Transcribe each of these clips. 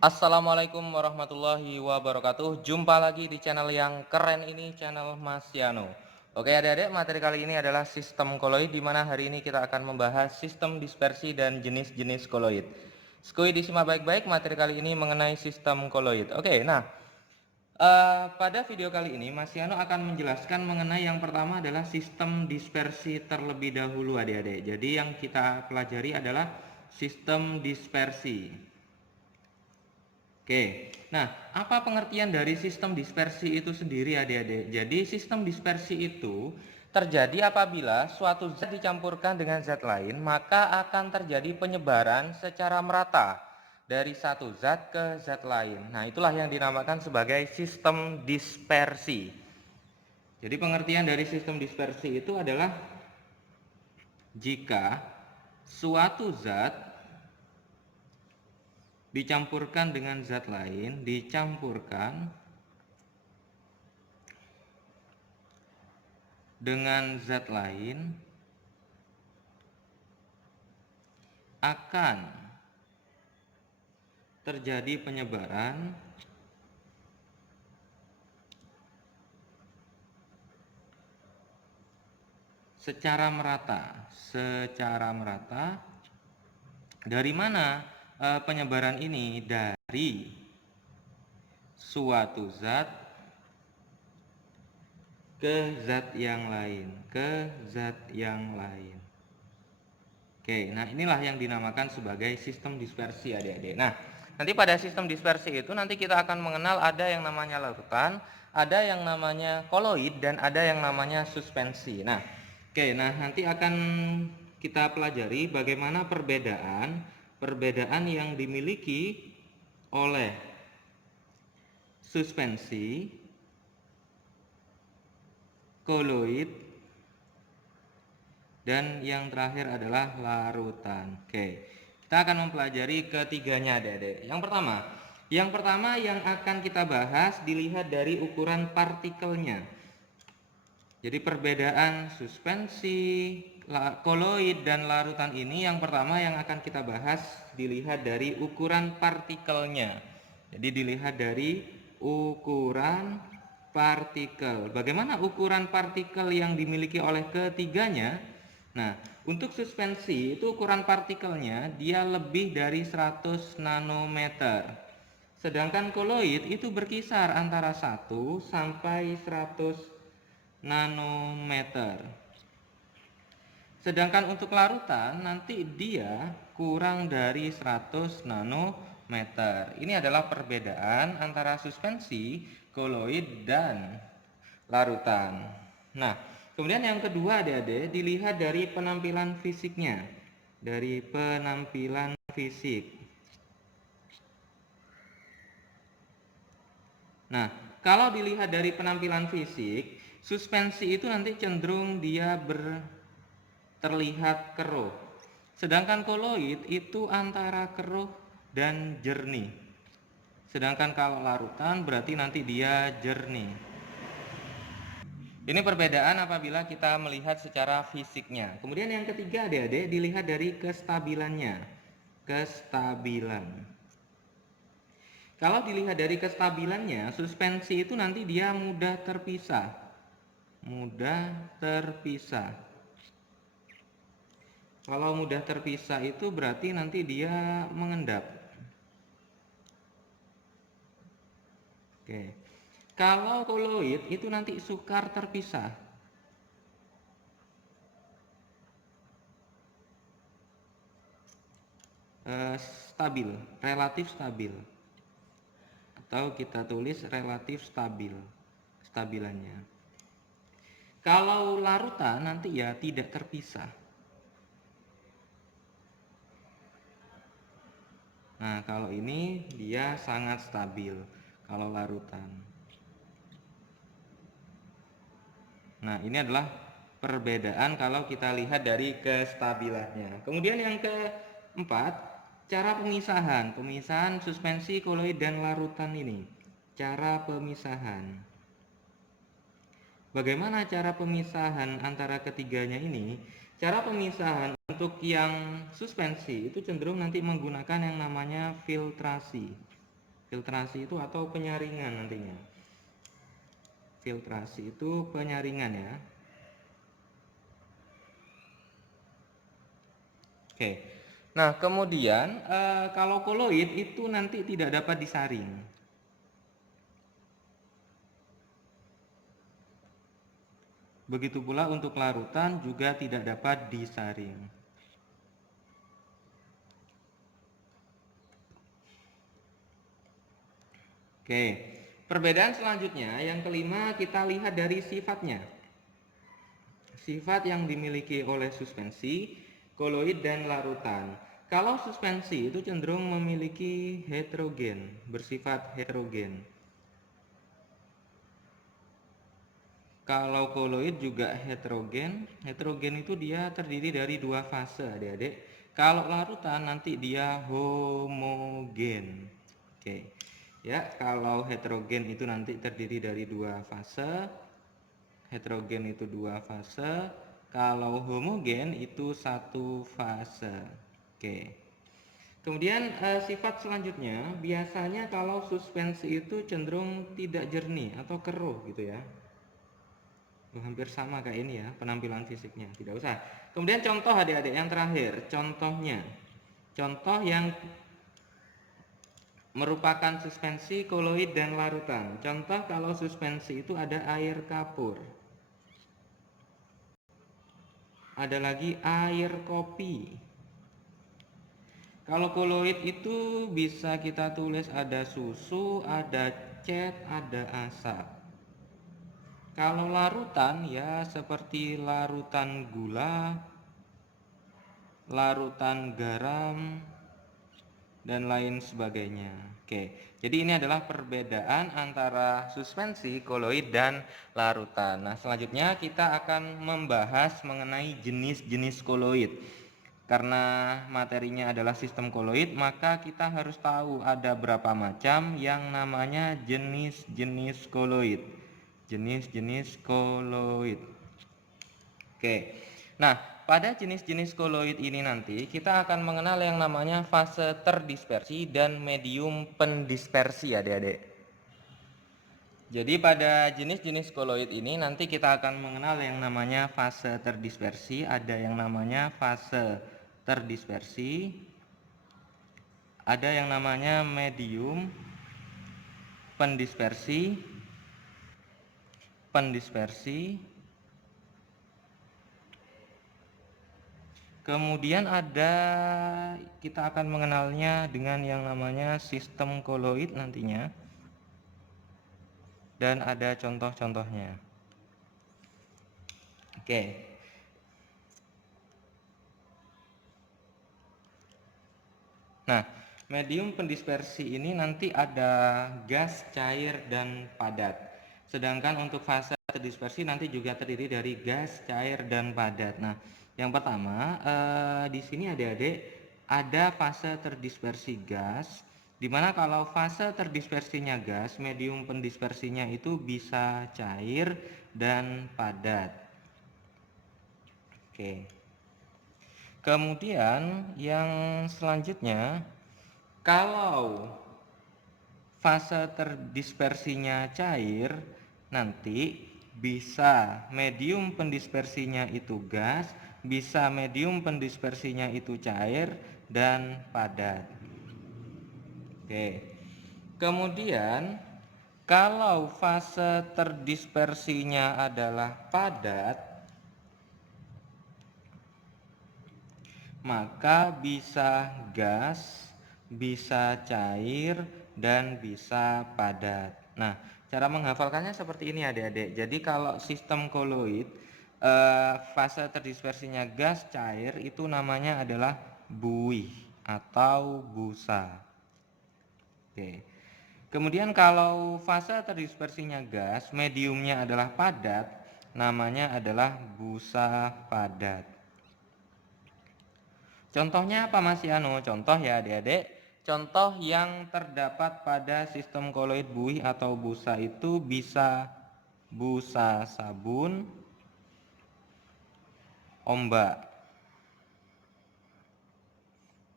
Assalamualaikum warahmatullahi wabarakatuh. Jumpa lagi di channel yang keren ini, channel Mas Yano. Oke adik-adik, materi kali ini adalah sistem koloid, di mana hari ini kita akan membahas sistem dispersi dan jenis-jenis koloid. Sekali disimak baik-baik, materi kali ini mengenai sistem koloid. Oke, nah pada video kali ini Mas Yano akan menjelaskan mengenai yang pertama adalah sistem dispersi terlebih dahulu adik-adik. Jadi yang kita pelajari adalah sistem dispersi. Oke, nah apa pengertian dari sistem dispersi itu sendiri adik-adik? Jadi sistem dispersi itu terjadi apabila suatu zat dicampurkan dengan zat lain, maka akan terjadi penyebaran secara merata dari satu zat ke zat lain. Nah itulah yang dinamakan sebagai sistem dispersi. Jadi pengertian dari sistem dispersi itu adalah jika suatu zat dicampurkan dengan zat lain, dicampurkan dengan zat lain akan terjadi penyebaran secara merata. Dari mana penyebaran ini? Dari suatu zat ke zat yang lain, Oke, nah inilah yang dinamakan sebagai sistem dispersi adik-adik. Nah, nanti pada sistem dispersi itu nanti kita akan mengenal ada yang namanya larutan, ada yang namanya koloid, dan ada yang namanya suspensi. Nah, oke, nah nanti akan kita pelajari bagaimana perbedaan yang dimiliki oleh suspensi, koloid, dan yang terakhir adalah larutan. Oke, kita akan mempelajari ketiganya adik-adik. Yang pertama yang akan kita bahas dilihat dari ukuran partikelnya. Jadi perbedaan suspensi, koloid, dan larutan ini yang pertama yang akan kita bahas dilihat dari ukuran partikelnya. Jadi dilihat dari ukuran partikel. Bagaimana ukuran partikel yang dimiliki oleh ketiganya? Nah, untuk suspensi itu ukuran partikelnya dia lebih dari 100 nanometer. Sedangkan koloid itu berkisar antara 1 sampai 100 nanometer. Sedangkan untuk larutan nanti dia kurang dari 100 nanometer. Ini adalah perbedaan antara suspensi, koloid, dan larutan. Nah, kemudian yang kedua adik-adik dilihat dari penampilan fisiknya. Dari penampilan fisik. Nah, kalau dilihat dari penampilan fisik, suspensi itu nanti cenderung dia terlihat keruh. Sedangkan koloid itu antara keruh dan jernih. Sedangkan kalau larutan berarti nanti dia jernih. Ini perbedaan apabila kita melihat secara fisiknya. Kemudian yang ketiga adik-adik dilihat dari kestabilannya. Kestabilan. Kalau dilihat dari kestabilannya, suspensi itu nanti dia mudah terpisah. Kalau mudah terpisah itu berarti nanti dia mengendap. Oke. Kalau koloid itu nanti sukar terpisah. Stabil, relatif stabil. Atau kita tulis relatif stabil kestabilannya. Kalau larutan nanti ya tidak terpisah. Nah, kalau ini dia sangat stabil kalau larutan. Nah, ini adalah perbedaan kalau kita lihat dari kestabilannya. Kemudian yang keempat, cara pemisahan suspensi, koloid, dan larutan ini. Cara pemisahan. Bagaimana cara pemisahan antara ketiganya ini? Cara pemisahan untuk yang suspensi itu cenderung nanti menggunakan yang namanya filtrasi. Filtrasi itu atau penyaringan nantinya. Filtrasi itu penyaringan ya. Oke. Nah, kemudian kalau koloid itu nanti tidak dapat disaring. Begitu pula untuk larutan juga tidak dapat disaring. Oke. Perbedaan selanjutnya yang kelima kita lihat dari sifatnya. Sifat yang dimiliki oleh suspensi, koloid dan larutan. Kalau suspensi itu cenderung memiliki heterogen, bersifat heterogen. Kalau koloid juga heterogen. Heterogen itu dia terdiri dari dua fase, adik-adik. Kalau larutan nanti dia homogen. Oke. Ya, kalau heterogen itu nanti terdiri dari dua fase. Heterogen itu dua fase. Kalau homogen itu satu fase. Oke. Kemudian sifat selanjutnya, biasanya kalau suspensi itu cenderung tidak jernih atau keruh gitu ya. Hampir sama kayak ini ya penampilan fisiknya, tidak usah. Kemudian contoh adik-adik yang terakhir, contohnya. Contoh yang merupakan suspensi, koloid dan larutan. Contoh kalau suspensi itu ada air kapur. Ada lagi air kopi. Kalau koloid itu bisa kita tulis ada susu, ada cat, ada asap. Kalau larutan ya seperti larutan gula, larutan garam, dan lain sebagainya. Oke, jadi ini adalah perbedaan antara suspensi, koloid, dan larutan. Nah, selanjutnya kita akan membahas mengenai jenis-jenis koloid. Karena materinya adalah sistem koloid, maka kita harus tahu ada berapa macam yang namanya jenis-jenis koloid. Jenis-jenis koloid. Oke. Nah, pada jenis-jenis koloid ini nanti kita akan mengenal yang namanya fase terdispersi dan medium pendispersi adik-adik. Jadi pada jenis-jenis koloid ini nanti kita akan mengenal yang namanya fase terdispersi, ada yang namanya fase terdispersi, ada yang namanya medium pendispersi, kemudian ada kita akan mengenalnya dengan yang namanya sistem koloid nantinya. Dan ada contoh-contohnya. Oke. Nah, medium pendispersi ini nanti ada gas, cair, dan padat. Sedangkan untuk fase terdispersi nanti juga terdiri dari gas, cair, dan padat. Nah, yang pertama di sini adik-adik ada fase terdispersi gas, dimana kalau fase terdispersinya gas, medium pendispersinya itu bisa cair dan padat. Oke. Kemudian yang selanjutnya, kalau fase terdispersinya cair, nanti bisa medium pendispersinya itu gas, bisa medium pendispersinya itu cair, dan padat. Oke. Kemudian kalau fase terdispersinya adalah padat, maka bisa gas, bisa cair, dan bisa padat. Nah, cara menghafalkannya seperti ini adik-adik. Jadi kalau sistem koloid fase terdispersinya gas, cair itu namanya adalah buih atau busa. Oke. Kemudian kalau fase terdispersinya gas, mediumnya adalah padat, namanya adalah busa padat. Contohnya apa Mas Yano? Contoh ya adik-adik. Contoh yang terdapat pada sistem koloid buih atau busa itu bisa busa sabun, ombak.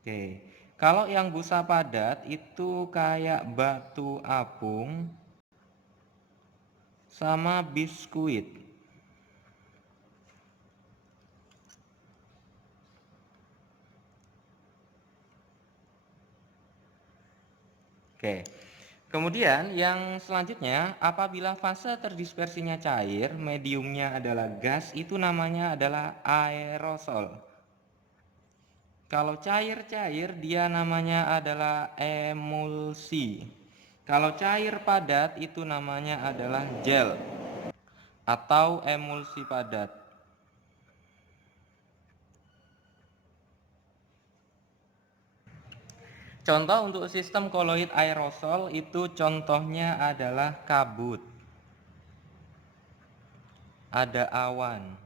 Oke. Kalau yang busa padat itu kayak batu apung sama biskuit. Oke. Kemudian yang selanjutnya, apabila fase terdispersinya cair, mediumnya adalah gas, itu namanya adalah aerosol. Kalau cair-cair dia namanya adalah emulsi. Kalau cair padat itu namanya adalah gel atau emulsi padat. Contoh untuk sistem koloid aerosol itu contohnya adalah kabut, ada awan,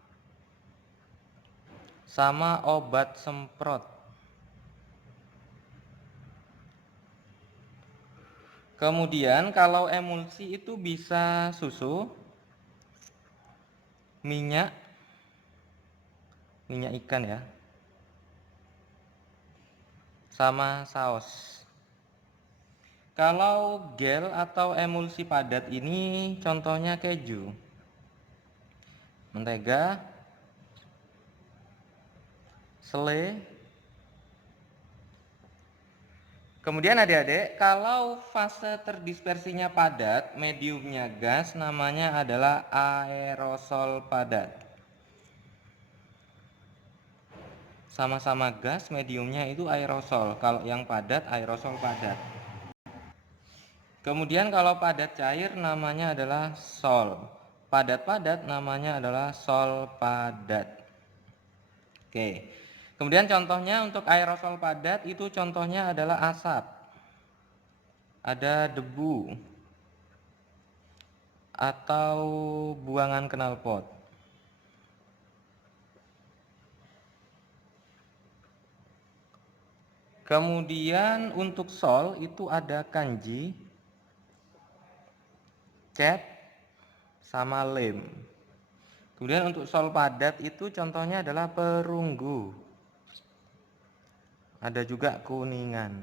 sama obat semprot. Kemudian kalau emulsi itu bisa susu, minyak ikan ya, sama saus. Kalau gel atau emulsi padat ini contohnya keju, mentega, selai. Kemudian adik-adik, kalau fase terdispersinya padat, mediumnya gas, namanya adalah aerosol padat. Sama-sama gas, mediumnya itu aerosol. Kalau yang padat, aerosol padat. Kemudian kalau padat cair, namanya adalah sol. Padat-padat namanya adalah sol padat. Oke. Kemudian contohnya untuk aerosol padat itu contohnya adalah asap, ada debu, atau buangan knalpot. Kemudian untuk sol itu ada kanji, cat, sama lem. Kemudian untuk sol padat itu contohnya adalah perunggu. Ada juga kuningan.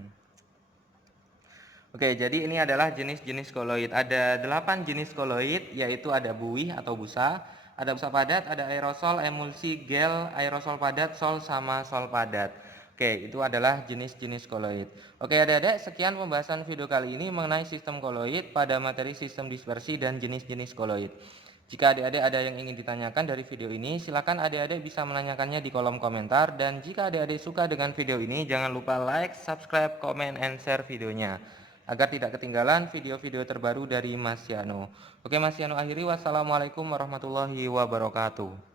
Oke, jadi ini adalah jenis-jenis koloid. Ada 8 jenis koloid, yaitu ada buih atau busa, ada busa padat, ada aerosol, emulsi, gel, aerosol padat, sol, sama sol padat. Oke, itu adalah jenis-jenis koloid. Oke adik-adik, sekian pembahasan video kali ini mengenai sistem koloid pada materi sistem dispersi dan jenis-jenis koloid. Jika adik-adik ada yang ingin ditanyakan dari video ini, silakan adik-adik bisa menanyakannya di kolom komentar. Dan jika adik-adik suka dengan video ini, jangan lupa like, subscribe, comment, and share videonya, agar tidak ketinggalan video-video terbaru dari Mas Yano. Oke Mas Yano akhiri, wassalamualaikum warahmatullahi wabarakatuh.